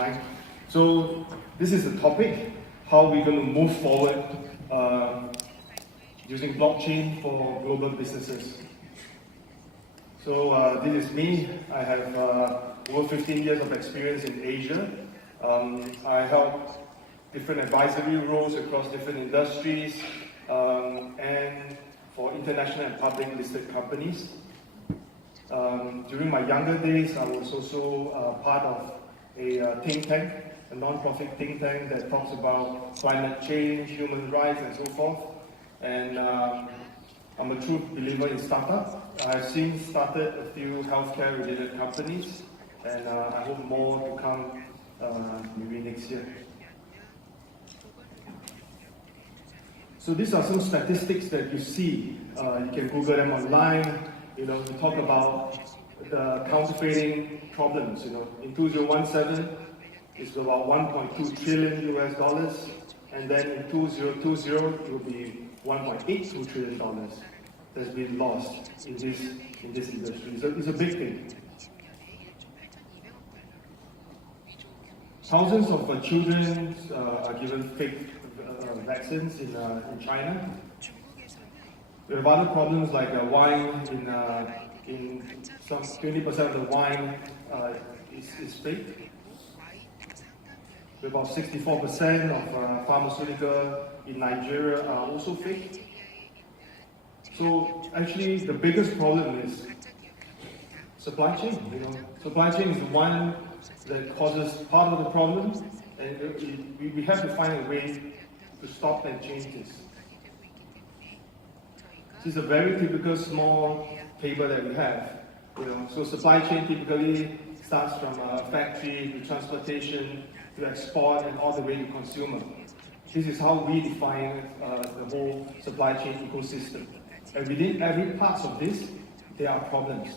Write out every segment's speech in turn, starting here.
mind. So this is the topic, how we're going to move forward using blockchain for global businesses. So this is me. I have over 15 years of experience in Asia. I held different advisory roles across different industries and for international and public listed companies. During my younger days, I was also part of a think tank, a non-profit think tank that talks about climate change, human rights, and so forth. And I'm a true believer in startups. I've since started a few healthcare-related companies, and I hope more to come maybe next year. So these are some statistics that you see. You can Google them online. We talk about the counterfeiting problems. In 2017, it's about 1.2 trillion US dollars, and then in 2020, it will be 1.82 trillion dollars that's been lost in this industry. So it's a big thing. Thousands of children are given fake vaccines in China. We have other problems like wine. In some 20% of the wine is fake. About 64% of pharmaceutical in Nigeria are also fake. So actually, the biggest problem is supply chain. Supply chain is the one that causes part of the problem, and we have to find a way to stop and change this. This is a very typical small table that we have. So supply chain typically starts from factory to transportation to export and all the way to consumer. This is how we define the whole supply chain ecosystem. And within every part of this, there are problems.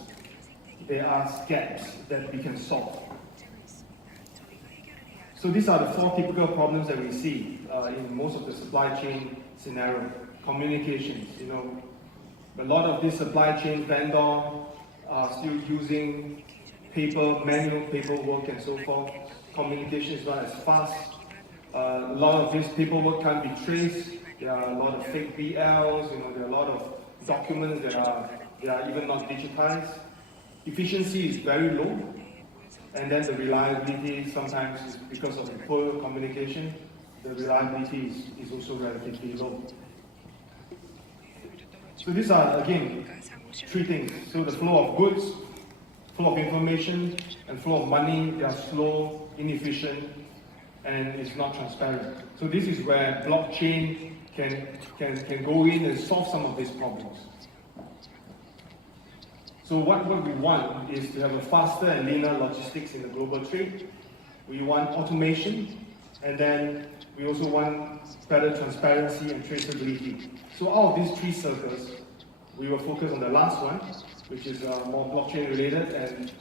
There are gaps that we can solve. So these are the 4 typical problems that we see in most of the supply chain scenario. Communications, a lot of these supply chain vendors are still using manual paperwork and so forth. Communication is not as fast. A lot of this paperwork can't be traced. There are a lot of fake BLs. There are a lot of documents that are even not digitized. Efficiency is very low, and then the reliability sometimes is because of the poor communication. The reliability is also relatively low. So these are, again, 3 things. So the flow of goods, flow of information, and flow of money, they are slow, inefficient, and it's not transparent. So this is where blockchain can go in and solve some of these problems. So what we want is to have a faster and leaner logistics in the global trade. We want automation, and then we also want better transparency and traceability. So out of these 3 circles, we will focus on the last one, which is more blockchain related, and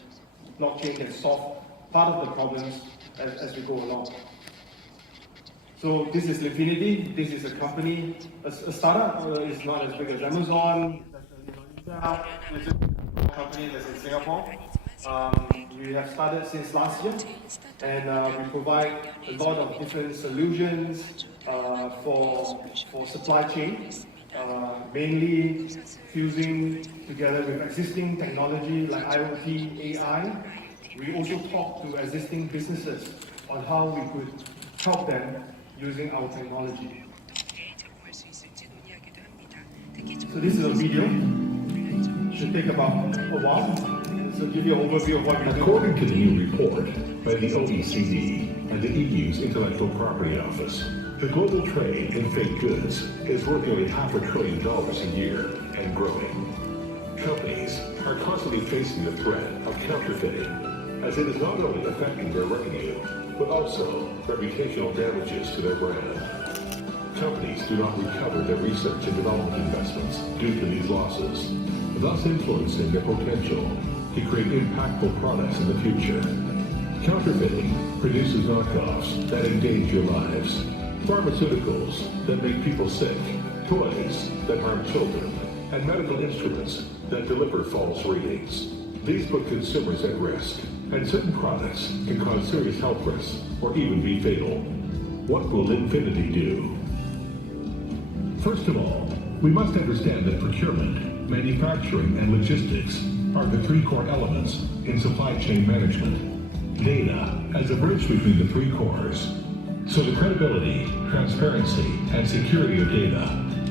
blockchain can solve part of the problems as we go along. So this is Lifinity. This is a company, a startup. It's not as big as Amazon. This is a company that's in Singapore. We have started since last year, and we provide a lot of different solutions for supply chain, mainly fusing together with existing technology like IoT, AI. We also talk to existing businesses on how we could help them using our technology. So this is a video. It should take about a while. So give you an overview of what we do. According to the new report by the OECD and the EU's Intellectual Property Office, the global trade in fake goods is worth nearly $500 billion a year and growing. Companies are constantly facing the threat of counterfeiting, as it is not only affecting their revenue, but also reputational damages to their brand. Companies do not recover their research and development investments due to these losses, thus influencing their potential to create impactful products in the future. Counterfeiting produces knockoffs that endanger lives, pharmaceuticals that make people sick, toys that harm children, and medical instruments that deliver false readings. These put consumers at risk and certain products can cause serious health risks or even be fatal. What will Linfinity do? First of all, we must understand that procurement, manufacturing, and logistics are the three core elements in supply chain management. Data as a bridge between the three cores. So the credibility, transparency, and security of data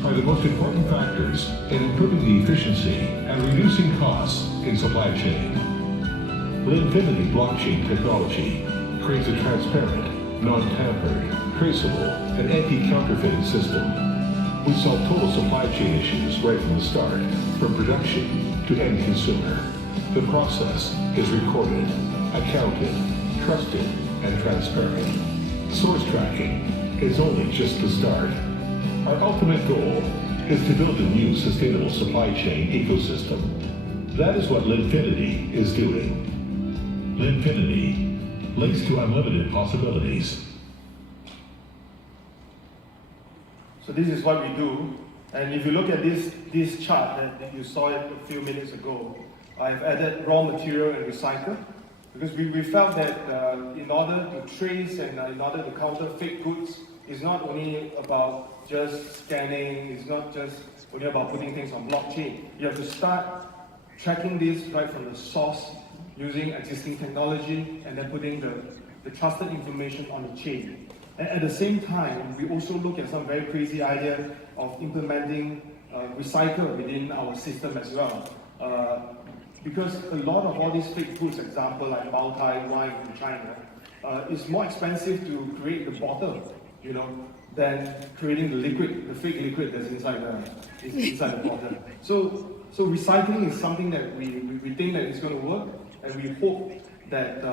are the most important factors in improving the efficiency and reducing costs in supply chain. Linfinity blockchain technology creates a transparent, non-tampered, traceable, and anti-counterfeiting system. We solve total supply chain issues right from the start, from production to end consumer. The process is recorded, accounted, trusted, and transparent. Source tracking is only just the start. Our ultimate goal is to build a new sustainable supply chain ecosystem. That is what Linfinity is doing. Linfinity links to unlimited possibilities. So this is what we do. And if you look at this chart that you saw it a few minutes ago, I've added raw material and recycle. Because we felt that in order to trace and in order to counter fake goods, it's not only about just scanning, it's not just only about putting things on blockchain. You have to start tracking this right from the source using existing technology and then putting the trusted information on the chain. And at the same time, we also look at some very crazy idea of implementing recycle within our system as well. Because a lot of all these fake goods, example like Maltai wine in China, is more expensive to create the bottle, than creating the liquid, the fake liquid that's inside the bottle. So recycling is something that we think that it's going to work, and we hope that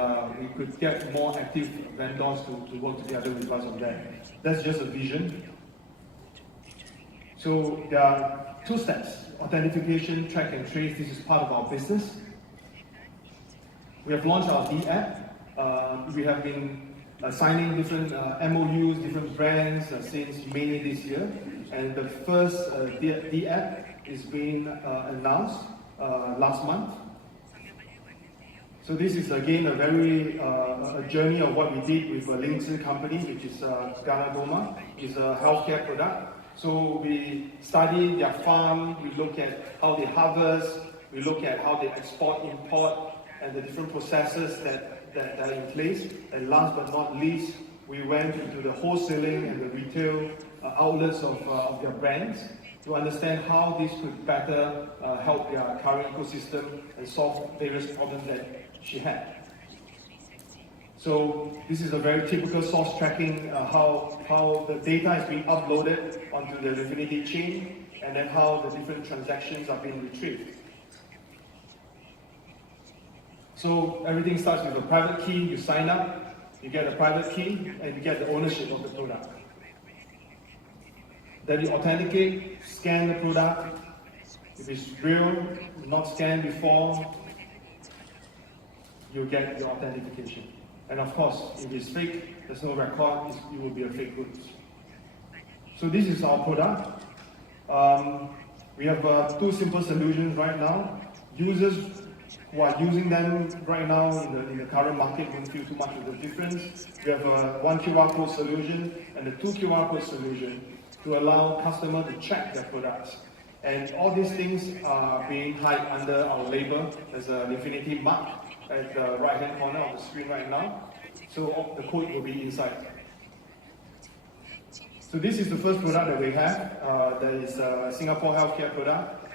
we could get more active vendors to work together with us on that. That's just a vision. So there are two steps: authentication, track and trace. This is part of our business. We have launched our D app. We have been signing different MOUs, different brands since May this year. And the first D app is being announced last month. So this is again a very a journey of what we did with a Lingzi company, which is Ganadoma. It's a healthcare product. So we study their farm, we look at how they harvest, we look at how they export, import, and the different processes that are in place. And last but not least, we went into the wholesaling and the retail outlets of their brands to understand how this could better help their current ecosystem and solve various problems that she had. So this is a very typical source tracking, how the data is being uploaded onto the Linfinity chain, and then how the different transactions are being retrieved. So everything starts with a private key. You sign up, you get a private key, and you get the ownership of the product. Then you authenticate, scan the product. If it's real, not scanned before, you get your authentication. And of course, if it's fake, there's no record, it will be a fake good. So this is our product. We have two simple solutions right now. Users who are using them right now in the current market won't feel too much of the difference. We have a one QR code solution and a two QR code solution to allow customers to check their products. And all these things are being hid under our label. There's an Linfinity mark at the right-hand corner of the screen right now. So the code will be inside. So this is the first product that we have. That is a Singapore healthcare product.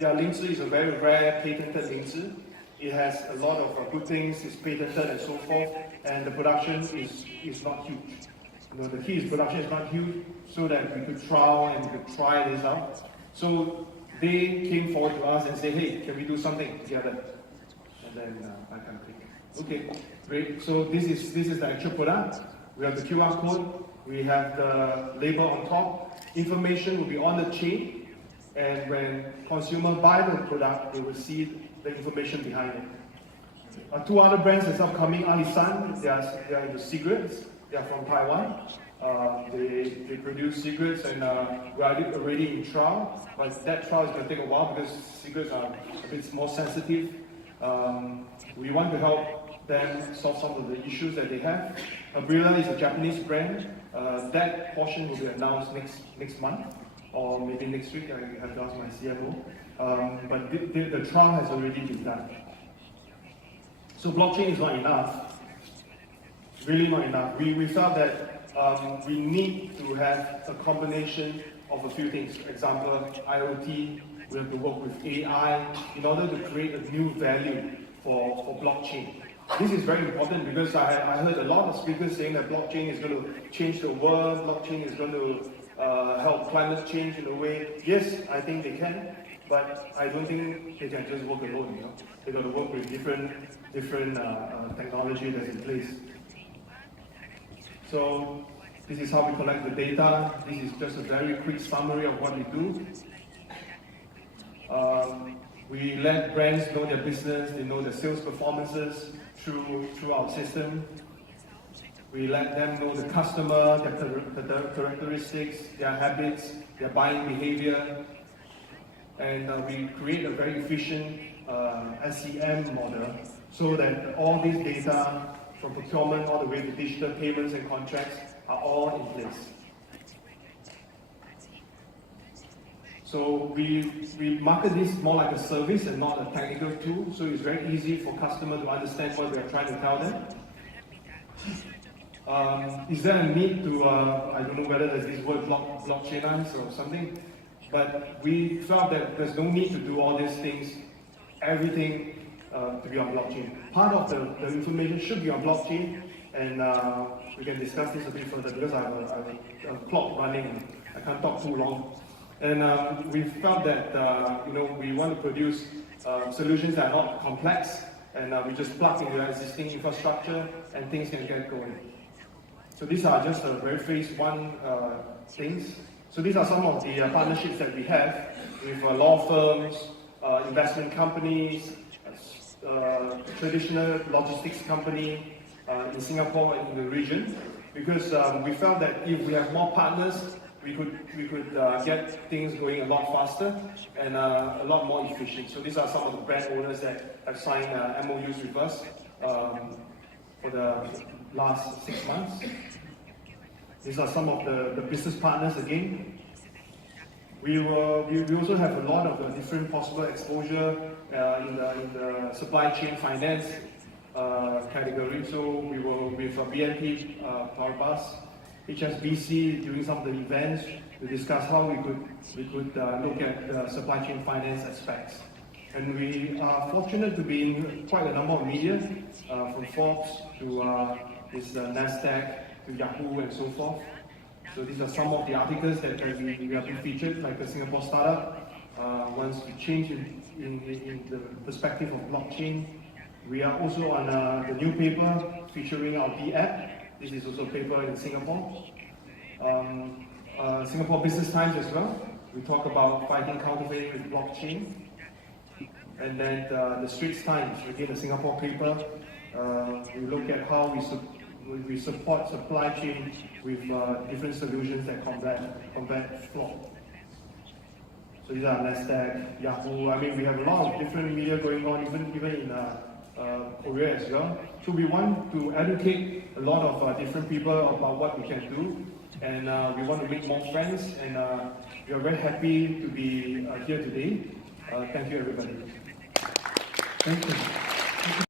Their Lingzi is a very rare patented Lingzi. It has a lot of good things. It's patented and so forth. And the production is not huge. The key is production is not huge, so that we could trial and we could try this out. So they came forward to us and said, hey, can we do something together? And then I can click. Okay, great. So this is the actual product. We have the QR code. We have the label on top. Information will be on the chain. And when consumers buy the product, they will see the information behind it. Two other brands that's upcoming, Alisan, they are into cigarettes. They are from Taiwan. They produce cigarettes, and we are already in trial. But that trial is going to take a while because cigarettes are a bit more sensitive. We want to help them solve some of the issues that they have. Umbrella is a Japanese brand. That portion will be announced next month, or maybe next week. I have to ask my CFO. But the trial has already been done. So blockchain is not enough. Really not enough. We felt that we need to have a combination of a few things. For example, IoT. We have to work with AI in order to create a new value for blockchain. This is very important because I heard a lot of speakers saying that blockchain is going to change the world, blockchain is going to help climate change in a way. Yes, I think they can, but I don't think they can just work alone. They've got to work with different technology that's in place. So this is how we collect the data. This is just a very quick summary of what we do. We let brands know their business, they know their sales performances through our system. We let them know the customer, their characteristics, their habits, their buying behavior. And we create a very efficient SCM model so that all these data from procurement all the way to digital payments and contracts are all in place. So we market this more like a service and not a technical tool, so it's very easy for customers to understand what we are trying to tell them. Is there a need to, I don't know whether there's this word blockchainize or something, but we felt that there's no need to do all these things, everything to be on blockchain. Part of the information should be on blockchain, and we can discuss this a bit further because I have a clock running, I can't talk too long. And we felt that we want to produce solutions that are not complex, and we just plug into the existing infrastructure, and things can get going. So these are just very phase one things. So these are some of the partnerships that we have with law firms, investment companies, traditional logistics company in Singapore and in the region, because we felt that if we have more partners, we could get things going a lot faster and a lot more efficient. So these are some of the brand owners that have signed MOUs with us for the last 6 months. These are some of the business partners again. We also have a lot of different possible exposure in the supply chain finance category. So we were with BNP Paribas, HSBC doing some of the events to discuss how we could look at the supply chain finance aspects. And we are fortunate to be in quite a number of media, from Forbes to this NASDAQ to Yahoo and so forth. So these are some of the articles that we have been featured, like a Singapore startup wants to change in the perspective of blockchain. We are also on the new paper featuring our B-app. This is also a paper in Singapore. Singapore Business Times as well. We talk about fighting counterfeiting with blockchain. And then the Straits Times, again a Singapore paper. We look at how we support supply chain with different solutions that combat fraud. So these are NASDAQ, Yahoo. I mean, we have a lot of different media going on, even in Korea as well. So we want to educate a lot of different people about what we can do, and we want to make more friends, and we are very happy to be here today. Thank you, everybody. Thank you.